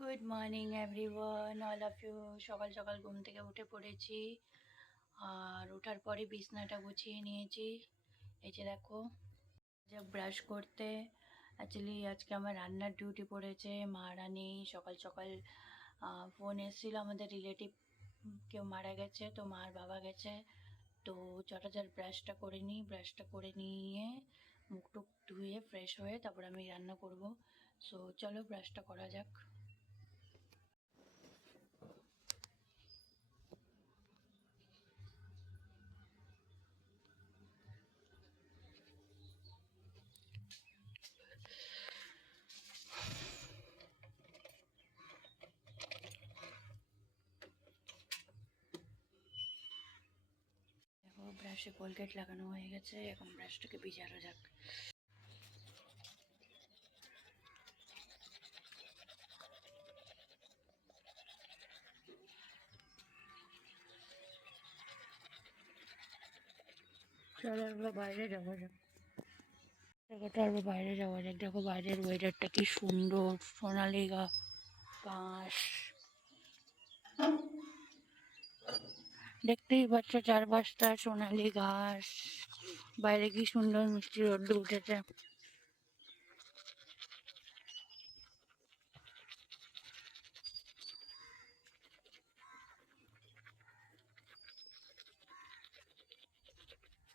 Good morning everyone all of you সকাল সকাল ঘুম থেকে উঠে পড়েছি। আর ওঠার পরে বিছনাটা গুছিয়ে নিয়েছি। এই যে দেখো, যা ব্রাশ করতে। অ্যাকচুয়ালি আজকে আমার রান্নার ডিউটি পড়েছে। মারা নেই সকাল সকাল ফোন এসেছিল আমাদের রিলেটিভ কেউ মারা গেছে, তো মার বাবা গেছে। তো চটাচট ব্রাশটা করে নিই ব্রাশটা করে নিয়ে মুখ টুক ধুয়ে ফ্রেশ হয়ে তারপর আমি রান্না করব। সো চলো ব্রাশটা করা যাক। ব্রাশে কোলগেট লাগানো হয়ে গেছে, এখন ব্রাশটাকে ভিজানো যাক। বাইরে যাব যাক। তারপর বাইরে যাওয়া যাক। দেখো বাইরের ওয়েদারটা কি সুন্দর, সোনালি ঘাস দেখতেই পাচ্ছ চারপাশটা সোনালি ঘাস। বাইরে কি সুন্দর মিষ্টি রোদ্দুর উঠেছে।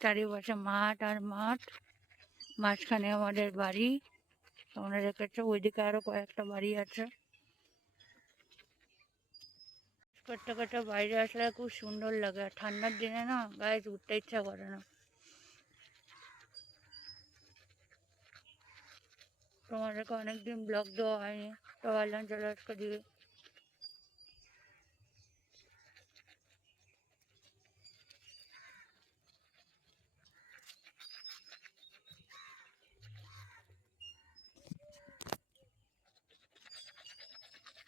চারিপাশে মাঠ আর মাঠ। মাঝখানে আমাদের বাড়ি। তোমরা দেখেছ, ওইদিকে আরও কয়েকটা বাড়ি আছে। করতে করতে বাইরে আসলে খুব সুন্দর লাগে। আর ঠান্ডার দিনে না গায়ে উঠতে ইচ্ছা করে না। তোমাদেরকে অনেকদিন ব্লগ দেওয়া হয়নি। তো ভাবলাম চলো আজকে দিয়ে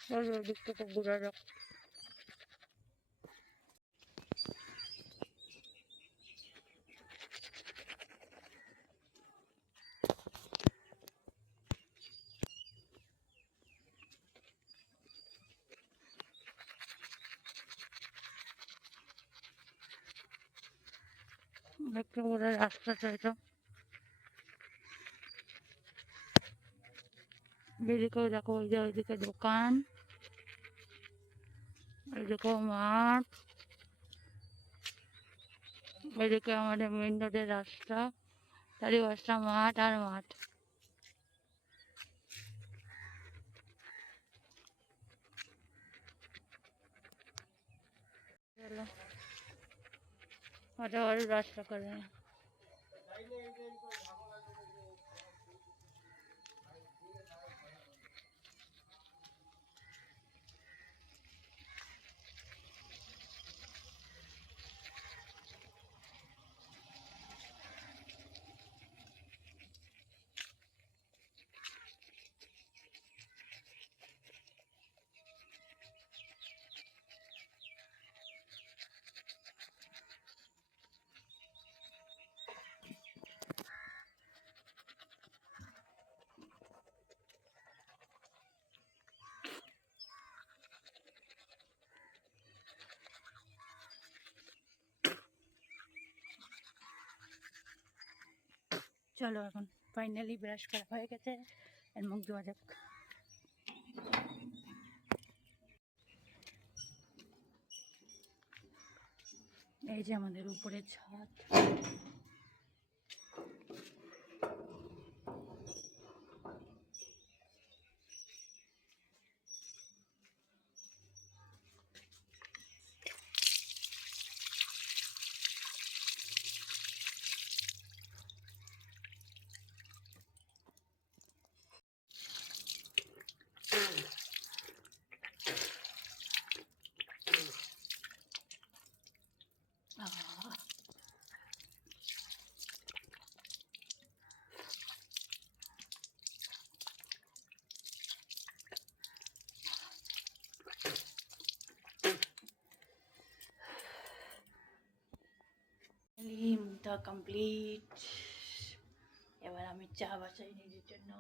চলো ওদিক থেকে ঘুরে যাক। বলে রাস্তাটা এটা এদিকেও দেখো ওই যে ওইদিকে দোকান এদিকেও মাঠ এদিকে আমাদের মেন রোডের রাস্তা চারিপাশটা মাঠ আর মাঠ চলো হাঁটাহাঁটি রাস্তা করে good. চলো এখন ফাইনালি ব্রাশ করা হয়ে গেছে এর মুখ ধোয়া যাক। এই যে আমাদের উপরে ছাদ। কমপ্লিট এবার আমি চা বাসাই নিজের জন্য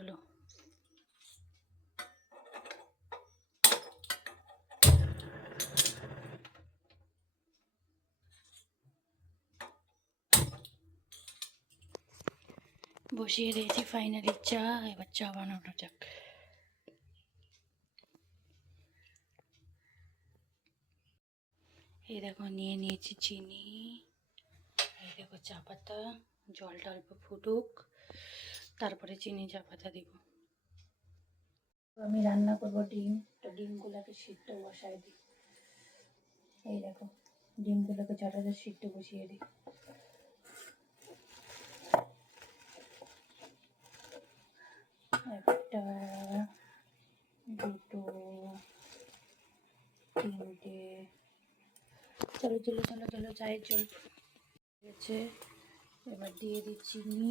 চলো। বসিয়ে দিয়েছি ফাইনালি চা, এবার চা বানানো যাক। এই দেখো, নিয়ে নিয়েছি চিনি। এই দেখো, চা পাতা, জলটা অল্প ফুটুক। তারপরে চিনি চা পাতা দিব। আমি রান্না করব ডিম। তো ডিমগুলোকে সিদ্ধ বসাই দিই। এই দেখো, ডিমগুলোকে ঝটাঝট সিদ্ধ বসিয়ে দিই। একটা, দুটো, তিনটে। চলো চলো চলো চলো, চায়ের জল এবার দিয়ে দিচ্ছি চিনি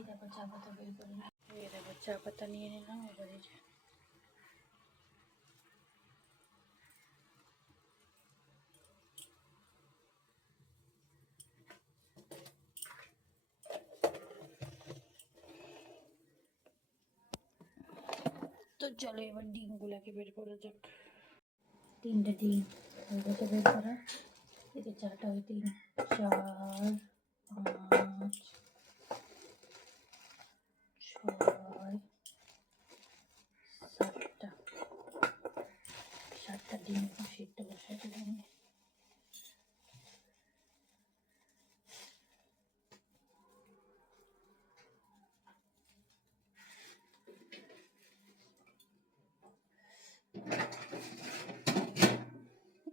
এই দেখো চা পাতা বের করে। এই দেখো চা পাতা নিয়ে নিলাম, এবারে তো চলো এবার ডিমগুলোকে বের করা যাক তিনটে ডিম ওইটাকে বের করা এতে চারটা ওই তিন, চার, পাঁচ ছয় সাতটা সাতটা ডিম সিদ্ধ বসাই দিলাম।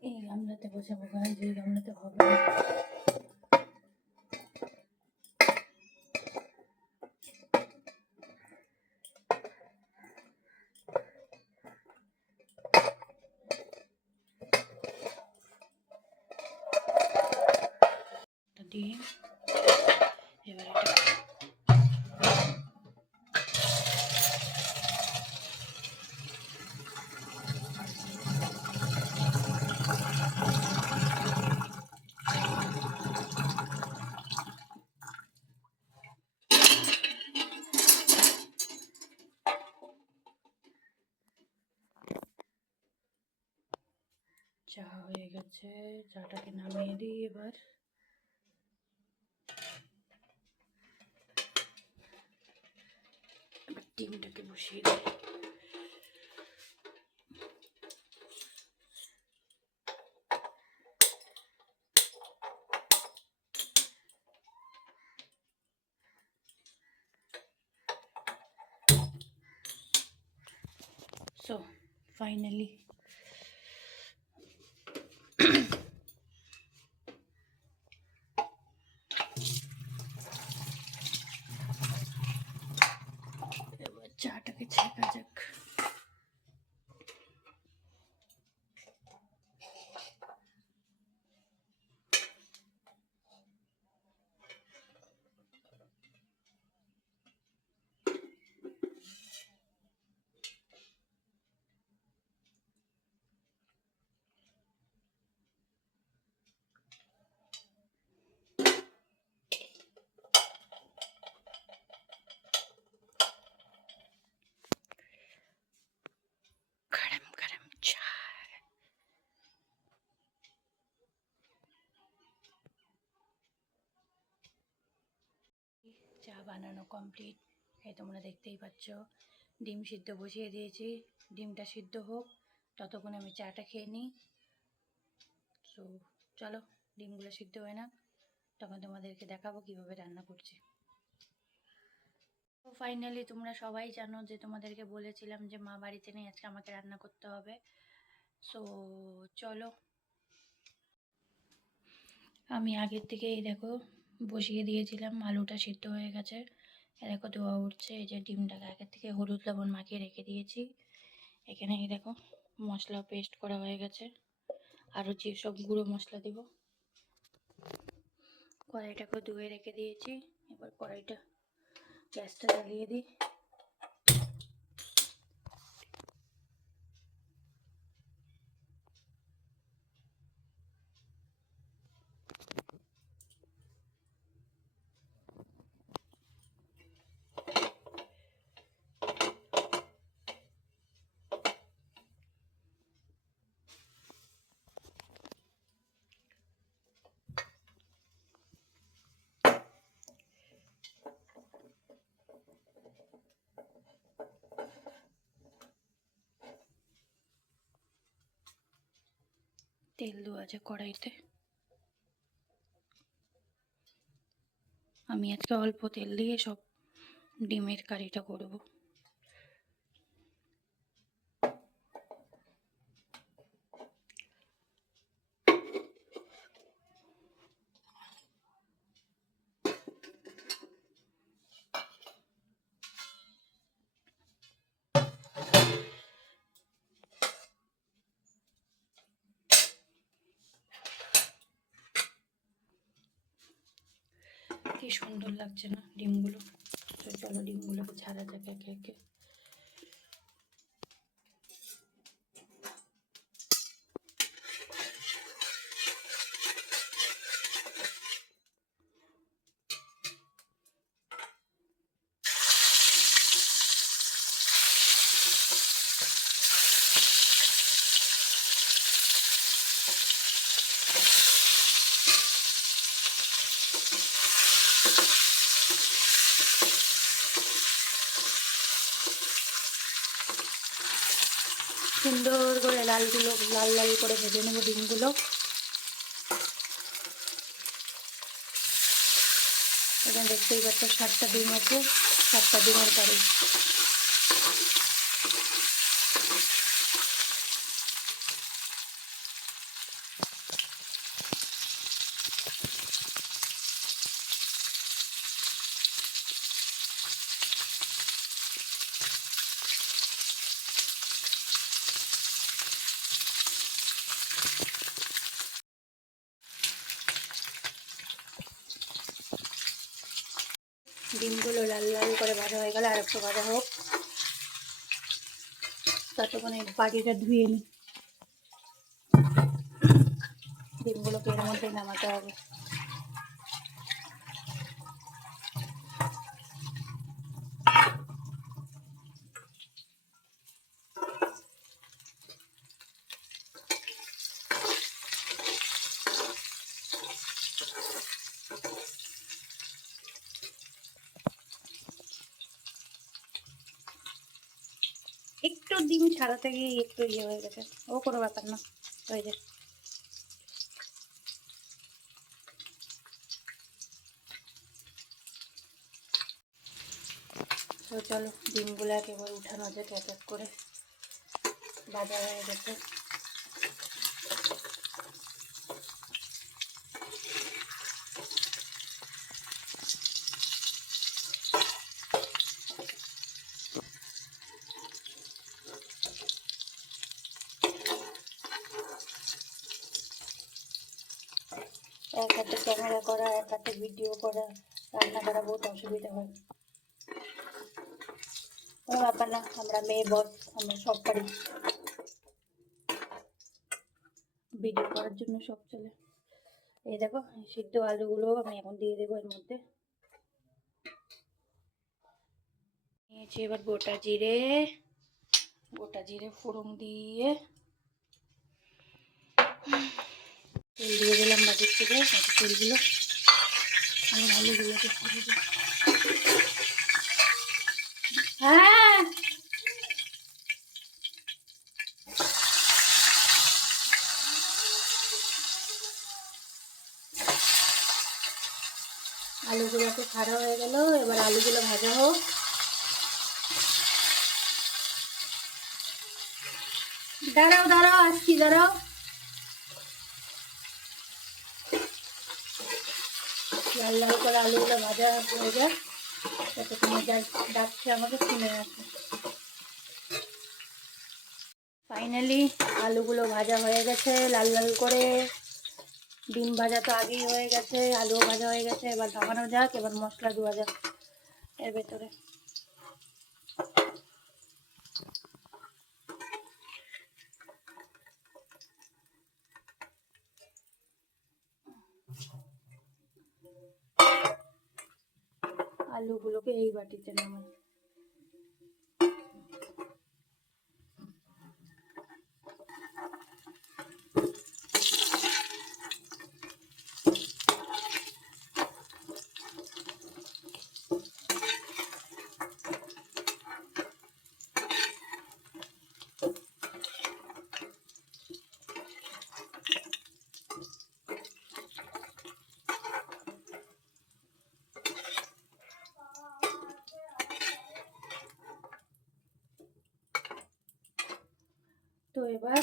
এই গামলাতে বসাবো গাছ এই গামলাতে হবে একটা এবার চা হয়ে গেছে চাটাকে নামিয়ে দিই এবার ডিমটাকে বসিয়ে দিই So, finally. এবার চাটাকে ছেঁকা যাক গরম গরম চা চা বানানো কমপ্লিট এই তোমরা দেখতেই পাচ্ছ। ডিম সিদ্ধ বসিয়ে দিয়েছি। ডিমটা সিদ্ধ হোক। ততক্ষণ আমি চাটা খেয়ে নিই। তো চলো, ডিমগুলো সিদ্ধ হয় না তখন তোমাদেরকে দেখাবো কীভাবে রান্না করছি। তো ফাইনালি তোমরা সবাই জানো যে তোমাদেরকে বলেছিলাম যে মা বাড়িতে নেই, আজকে আমাকে রান্না করতে হবে। সো চলো। আমি আগের থেকে এই দেখো বসিয়ে দিয়েছিলাম, আলুটা সিদ্ধ হয়ে গেছে। দেখো ধোয়া উঠছে, এই যে ডিমটাকে আগের থেকে হলুদ লবণ মাখিয়ে রেখে দিয়েছি। এখানে এই দেখো মশলা পেস্ট করা হয়ে গেছে। আরও যেসব গুঁড়ো মশলা দেবো। কড়াইটাকে ধুয়ে রেখে দিয়েছি। এবার কড়াইটা গ্যাসটা জ্বালিয়ে দিই। তেল দেওয়া আছে কড়াইতে। আমি আজকে অল্প তেল দিয়ে সব ডিমের কারিটা করব। কি সুন্দর লাগছে না ডিমগুলো? চলো ডিমগুলোকে ছাড়া যাক একে একে। সুন্দর করে লালগুলো, লাল লাল করে ভেজে নেব ডিমগুলো। এখানে দেখতেই পাচ্ছ সাতটা ডিম আছে, সাতটা ডিমের কারি ডিমগুলো লাল লাল করে আর ভাজা হোক। ততক্ষণে বাটিটা ধুয়ে নিই ডিমগুলোকে এর মধ্যে নামাতে হবে একটু ডিম ছাড়াতে গিয়ে একটু ইয়ে হয়ে গেছে। ও কোনো ব্যাপার না হয়ে যায় তো চলো ডিমগুলো একেবারে উঠানো যায় এক করে। বাজার হয়ে গেছে এক হাতে ক্যামেরা করা এক হাতে ভিডিও করা, রান্না করা বহুত অসুবিধা হয়। কোনো ব্যাপার না, আমরা মেয়ে বস আমরা সব পারি। ভিডিও করার জন্য সব চলে। এই দেখো, সিদ্ধ আলুগুলো আমি এখন দিয়ে দেবো এর মধ্যে। নিয়েছি এবার গোটা জিরে গোটা জিরে ফোড়ন দিয়ে। তেল দিয়ে দিলাম বাটির থেকে তেলগুলো। আমি আলুগুলোকে দিই। হ্যাঁ। আলুগুলোকে ছাড়া হয়ে গেল, এবার আলুগুলো ভাজা হোক। দাঁড়াও দাঁড়াও আসছি দাঁড়াও। লাল লাল করে আলুগুলো ভাজা হয়ে যায়। ডাকছে আমাকে শুনে ফাইনালি আলুগুলো ভাজা হয়ে গেছে, লাল লাল করে। ডিম ভাজা তো আগেই হয়ে গেছে, আলুও ভাজা হয়ে গেছে, এবার নামানো যাক, এবার মশলা দেওয়া যাক এর ভেতরে। আলুগুলোকে এই বাটিতে নামাই তো এবার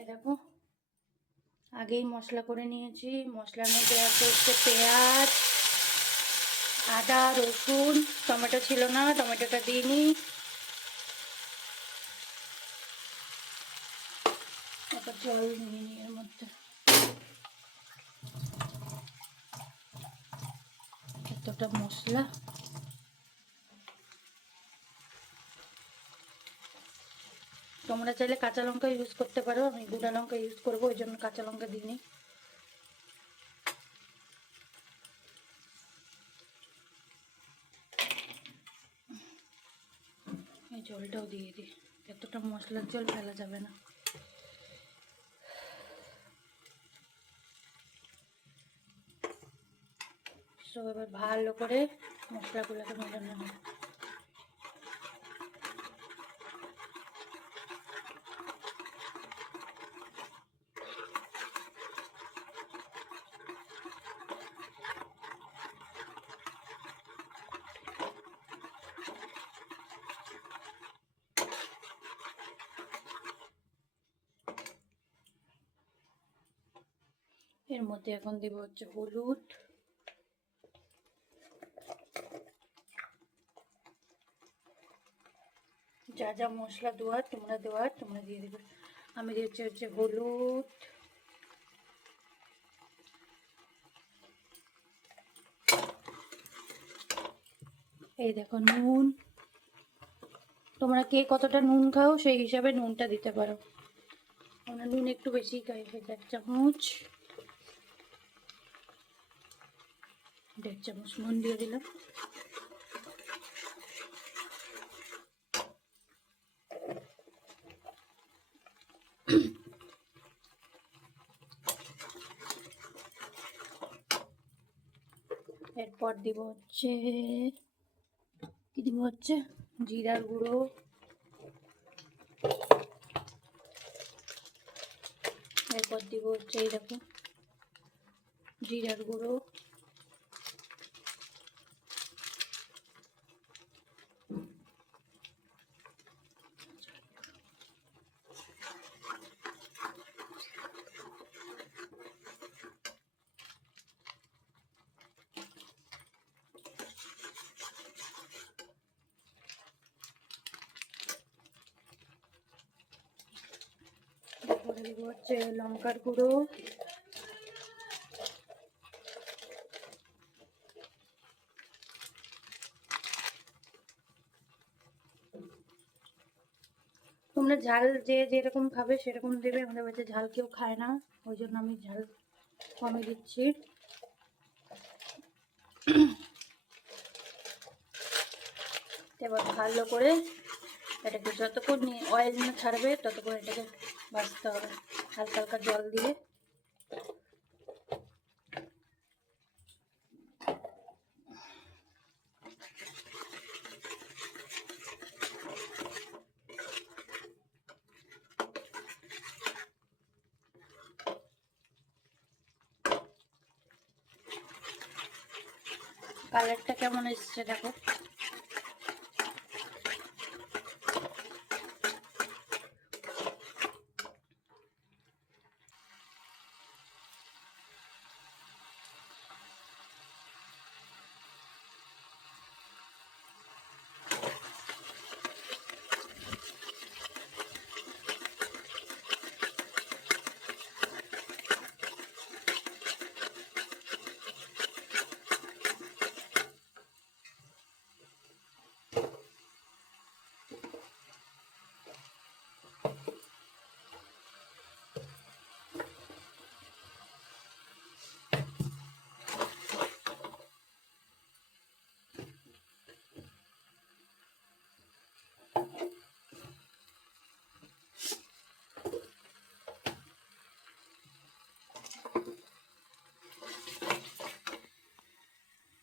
এ দেখো, আগেই মশলা করে নিয়েছি। মশলার মধ্যে আছে হচ্ছে পেঁয়াজ, আদা, রসুন, টমেটো ছিল না, টমেটোটা দিইনি তারপর জল নিয়ে নিই এর মধ্যে। এতটা মশলা। তোমরা চাইলে কাঁচা লঙ্কা ইউজ করতে পারো, আমি গুঁড়া লঙ্কা ইউজ করব, ওই জন্য কাঁচা লঙ্কা দিইনি। এই জলটাও দিয়ে দিই, এতটা মশলার জল ফেলা যাবে না। সব এবার ভালো করে মশলাগুলোকে মেলানো হবে এর মধ্যে এখন দিব হচ্ছে হলুদ। যা যা মশলা দেওয়ার, তোমরা দেওয়ার, তোমরা দিয়ে দেবে। আমি দিচ্ছি হচ্ছে হলুদ। এই দেখো নুন। তোমরা কে কতটা নুন খাও সেই হিসাবে নুনটা দিতে পারো। আমরা নুন একটু বেশি খাই, এক চামচ দেড় চামচ নুন দিয়ে দিলাম। এরপর দিব হচ্ছে, কি দিব হচ্ছে? জিরার গুঁড়ো। এরপর দিব হচ্ছে, এই দেখো, জিরার গুঁড়ো তারপরে দিব হচ্ছে লঙ্কার গুঁড়ো। তোমরা ঝাল যে যেরকম খাবে সেরকম দেবে, আমাদের বাড়িতে ঝাল কেউ খায় না, ওই জন্য আমি ঝাল কমে দিচ্ছি। এবার ভালো করে এটাকে যতক্ষণ অয়েল না ছাড়বে, ততক্ষণ এটাকে ভাজতে হবে। হালকা হালকা জল দিয়ে। কালারটা কেমন এসছে দেখো।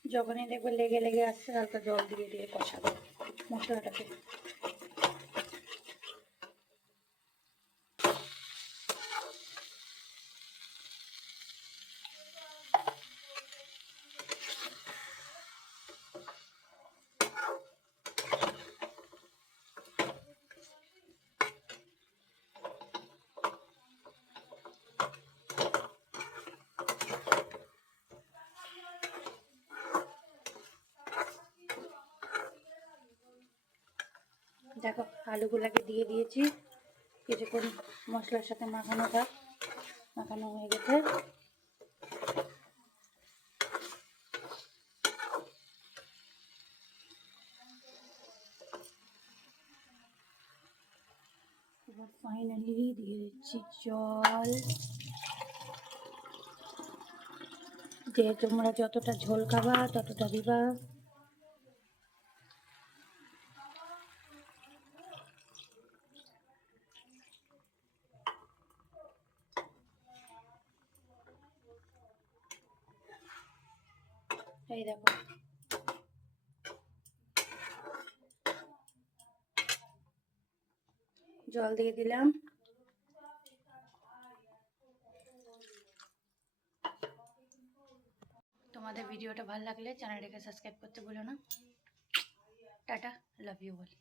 যখনই দেখব লেগে লেগে আসছে হালকা জল দিয়ে দিয়ে কষাবে মশলাটাকে। দেখো, আলুগুলাকে দিয়ে দিয়েছি। কিছুক্ষণ মশলার সাথে মাখানো থাক মাখানো হয়ে গেছে। ফাইনালি দিয়ে দিচ্ছি জল। যে তোমরা যতটা ঝোল খাবা, ততটা দিবা এই দেখো জল দিয়ে দিলাম। তোমাদের ভিডিওটা ভালো লাগলে চ্যানেলটাকে সাবস্ক্রাইব করতে ভুলো না। টাটা লাভ ইউ বলি